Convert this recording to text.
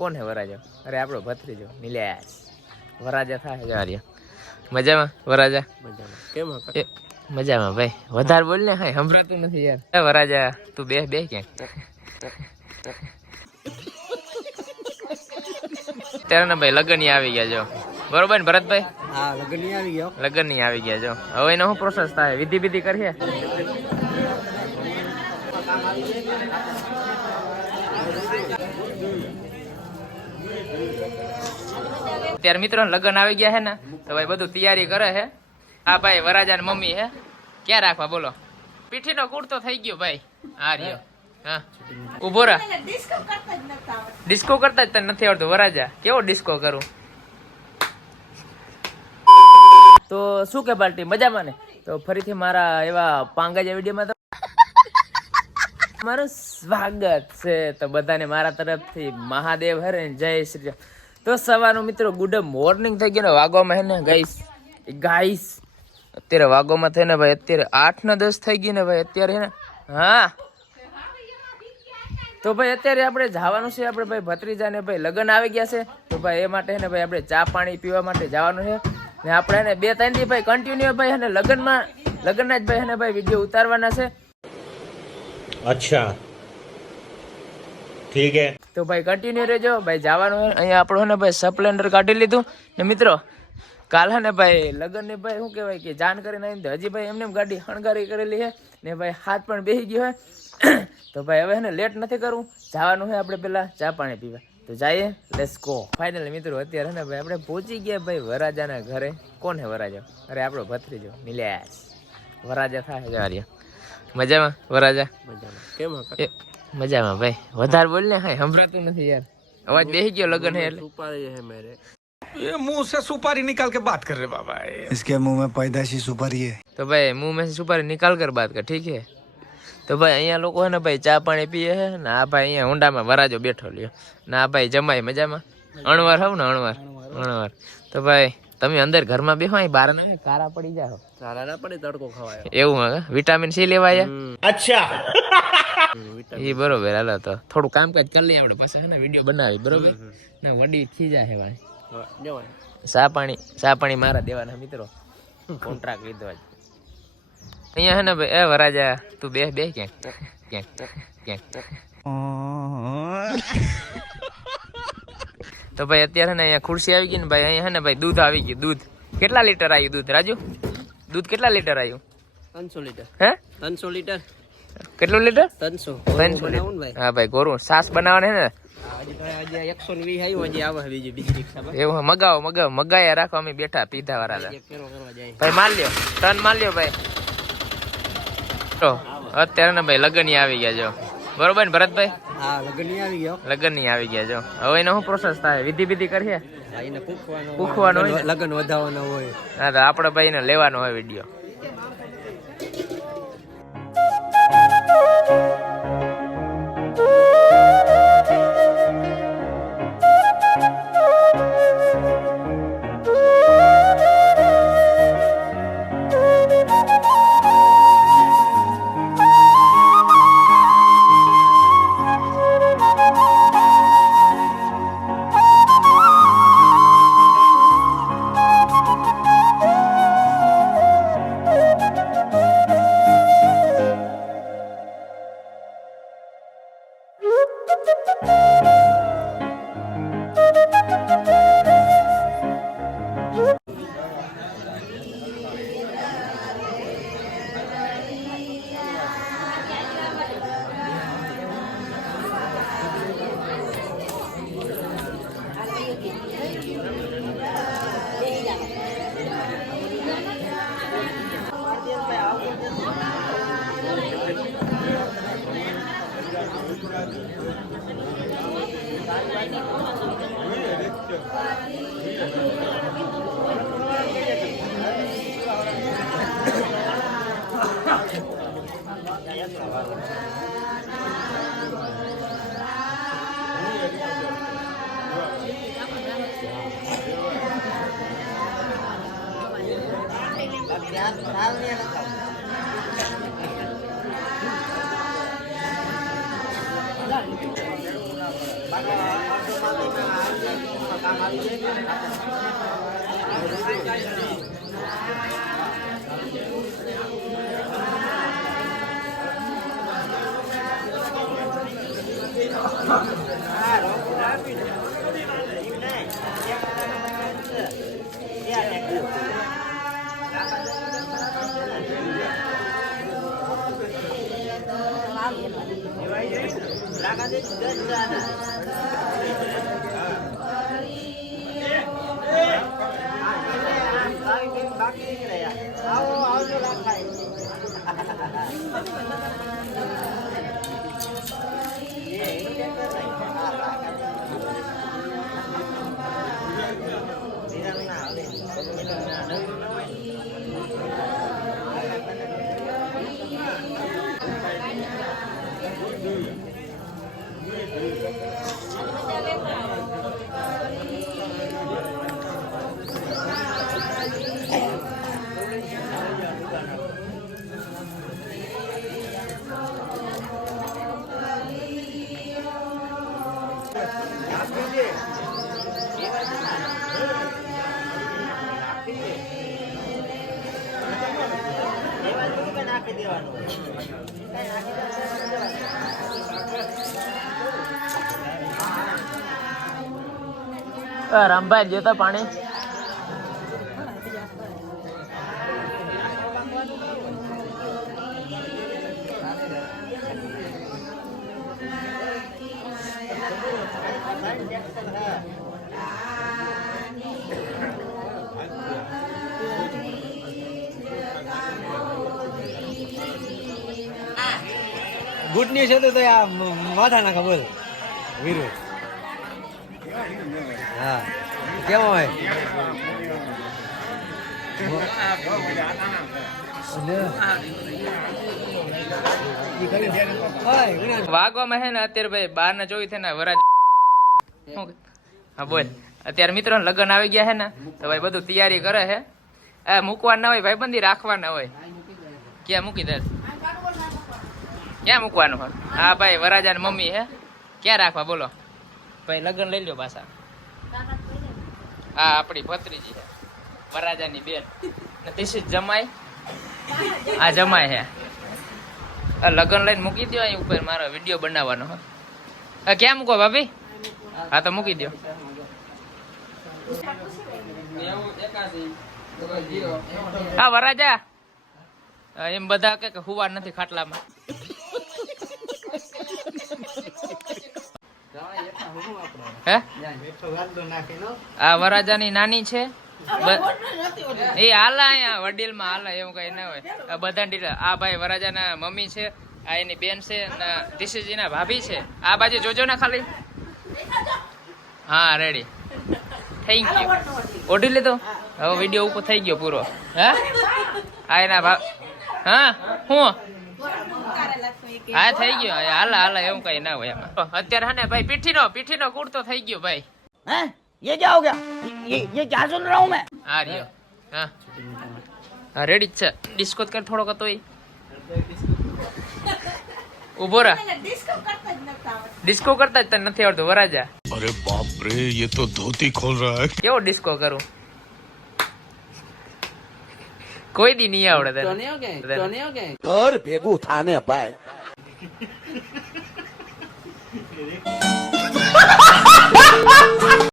કોણ હે વરાજા? અરે આપણો ભત્રીજો નિલેશ વરાજા થાય જારિયા. મજામાં વરાજા? મજામાં. કેમ હતા? મજામાં ભાઈ. વધારે બોલ ને, હાય સંભળાતું નથી યાર. વરાજા તું બે ક્યાંક. ત્યારે ને ભાઈ લગન આવી ગયા જો, બરોબર ને ભરતભાઈ? હા, લગન ની આવી ગયા. લગન ની આવી ગયા જો. હવે એનો શું પ્રોસેસ થાય? વિધિ કરીએ. ત્યારે મિત્રો લગન આવી ગયા હે ને, તો ભાઈ બધું તૈયારી કરે હે. હા ભાઈ વરાજા ને મમ્મી હે. ક્યાં રાખવા બોલો? પીઠીનો કુર્તો થઈ ગયો ભાઈ. આ રહ્યો. હા ઉભો રા. ડિસ્કો કરતા જ તને નથી આવડતું વરાજા? કેવો ડિસ્કો કરું? તો શું કે પાર્ટી મજામાં ને? તો ફરીથી મારા એવા પાંગાજા વિડીયોમાં તો મારું સ્વાગત છે. તો બધાને મારા તરફથી મહાદેવ હરે જય શ્રી. તો સવારનું મિત્રો ગુડ મોર્નિંગ થઈ ગયું ને. વાગોમાં હે ને ગાઈસ અત્યારે વાગોમાં થઈને ભાઈ અત્યારે 8 ને 10 થઈ ગઈ ને ભાઈ અત્યારે હે ને. હા તો ભાઈ અત્યારે આપણે જવાનું છે આપણે ભાઈ ભત્રીજા ને ભાઈ લગન આવી ગયા છે. તો ભાઈ એ માટે ને ભાઈ આપણે ચા પાણી પીવા માટે જવાનું છે ને. આપણે ને 2-3 દી ભાઈ કન્ટિન્યુ ભાઈ ને લગનના જ ભાઈ ને ભાઈ વિડીયો ઉતારવાના છે. અચ્છા ઠીક હે. તો ભાઈ કન્ટિન્યુ રહેજો ભાઈ. જવાનું અહીંયા આપણો ને ભાઈ સ્પ્લેન્ડર કાઢી લીધું ને મિત્રો. કાલ હે ને ભાઈ લગન ને ભાઈ શું કહેવાય કે જાન કરીને આવી હજી ભાઈ એમને ગાડી શણગારી કરેલી છે ને ભાઈ હાથ પણ બેસી ગયો હે. તો ભાઈ હવે ને લેટ નથી કરવું, જવાનું છે આપણે પેલા ચા પાણી પીવા. તો જઈએ, લેટ્સ ગો. ફાઇનલી મિત્રો અત્યારે ને ભાઈ આપણે પહોંચી ગયા ભાઈ વરાજાના ઘરે. કોણ હે વરાજા? અરે આપણો ભત્રીજો નિલેશ વરાજા થાય જારિયા. મજામાં વરાજા? મજામાં. કેમ હતા? મજામાં ભાઈ. વધારે બોલ ને, હાય સંભળાતું નથી યાર. અવાજ બેસી ગયો લગન હે એટલે. સુપારી હે મેરે. ये मुंह से सुपारी निकाल के बात कर रहे बाबा। इसके मुंह में पैदाशी सुपारी है। तो भाई मुंह में से सुपारी निकाल कर बात कर, ठीक है? તો ભાઈ અહીંયા લોકો હે ને ભાઈ ચા પાણી પીએ છે ને. આ ભાઈ અહીંયા ઊંડામાં વરાજો બેઠો લ્યો ને. આ ભાઈ જમાય મજામાં. અણવાર હોવ ને અણવાર. તો ભાઈ તમે અંદર ઘરમાં બેહો, અહીં બહાર ના કારા પડી જાઓ. સારા ના પડે, તડકો ખવાય. એવું હે? વિટામિન સી લેવાય. અચ્છા એ બરોબર. હાલો તો થોડું કામકાજ કરી લઈએ આપણે પાછા ને વિડીયો બનાવી, બરોબર ના? વડી ખીજા હે ભાઈ. ચા પાણી મારા દેવાના મિત્રો. કોન્ટ્રાક્ટ લીધો આજ. અહીંયા હે ને ભાઈ એ વરાજા તું બે ક્યાંક. તો ભાઈ અત્યારે ને અહીંયા ખુરશી આવી ગઈ ને ભાઈ. અહીંયા હે ને ભાઈ દૂધ આવી ગયું. દૂધ કેટલા લીટર આવ્યું દૂધ રાજુ? દૂધ કેટલા લીટર આવ્યું? 300 લીટર. હે 300 લીટર. કેટલું લીટર? 300. હા ભાઈ ગોરું સાસ બનાવવાને ને. હજી 120 આવ્યું, હજી આવે બીજી રિક્ષામાં. એવું મગાયા રાખો. અમે બેઠા પીધા વાળા ભાઈ. માર લ્યો ટન માર લ્યો ભાઈ. અત્યારે ને ભાઈ લગન આવી ગયા જો, બરોબર ને ભરતભાઈ? હા, લગન ની આવી ગયા. લગન ની આવી ગયા જો. હવે એનો શું પ્રોસેસ થાય? વિધિ કરીએ. એને પૂખવાનું હોય, લગન વધાવવાનો હોય. હા તો આપણે ભાઈ ને લેવાનો હોય વિડીયો. રામભાઈ જોતા પાણી ગુડ ન્યૂઝ હતું તો આ માથા ના ખબર વીરુ હા કેમ હોય વાગવામાં હે ને અત્યારે ભાઈ 12:24 થયા ને વરાજ હા બોલ અત્યારે મિત્રો લગ્ન આવી ગયા હે ને તો ભાઈ બધું તૈયારી કરે હે મૂકવાના ના હોય ભાઈબંધી રાખવાના હોય ક્યાં મૂકી દે ક્યાં મૂકવાનું હોય હા ભાઈ વરાજા ની મમ્મી હે ક્યાં રાખવા બોલો ભાઈ લગ્ન લઈ લ્યો પાછા હા આપણી ભત્રીજી છે વરાજાની બેન this is જમાઈ આ જમાઈ હે લગ્ન લઈને મૂકી દો અહીં ઉપર મારો વિડીયો બનાવવાનો હા ક્યાં મૂકો ભાભી હા તો મૂકી દો હા વરાજા એમ બધા કે હુવા નથી ખાટલામાં હે આ વરાજાની નાની છે એ હાલા અહીંયા વડીલ માં હાલા એવું કઈ ના હોય બધા ડીલ આ ભાઈ વરાજાના મમ્મી છે આ એની બેન છે દિશજી ના ભાભી છે આ બાજુ જોજો ને ખાલી હા રેડી થેન્ક યુ ઓઢી લીધો હવે વિડીયો ઉપર થઈ ગયો પૂરો હે આ એના ભાભ હા હું હા થઈ ગયો હાલા હાલા એવું કઈ ના હોય એમાં અત્યારે હે ને ભાઈ પીઠીનો કુર્તો થઈ ગયો ભાઈ हैं ये क्या हो गया ये क्या सुन रहा हूँ मैं આ રહ્યો હા હા રેડી જ છે ડિસ્કો કર થોડોક હતો એ ઉભો રહે ડિસ્કો કરતા જ તને નથી આવડતું વરાજા अरे बाप रे ये तो धोती खोल रहा है કેવો ડિસ્કો કરું કોઈ દી નહીં આવડે તને घर भेगू थाने पाए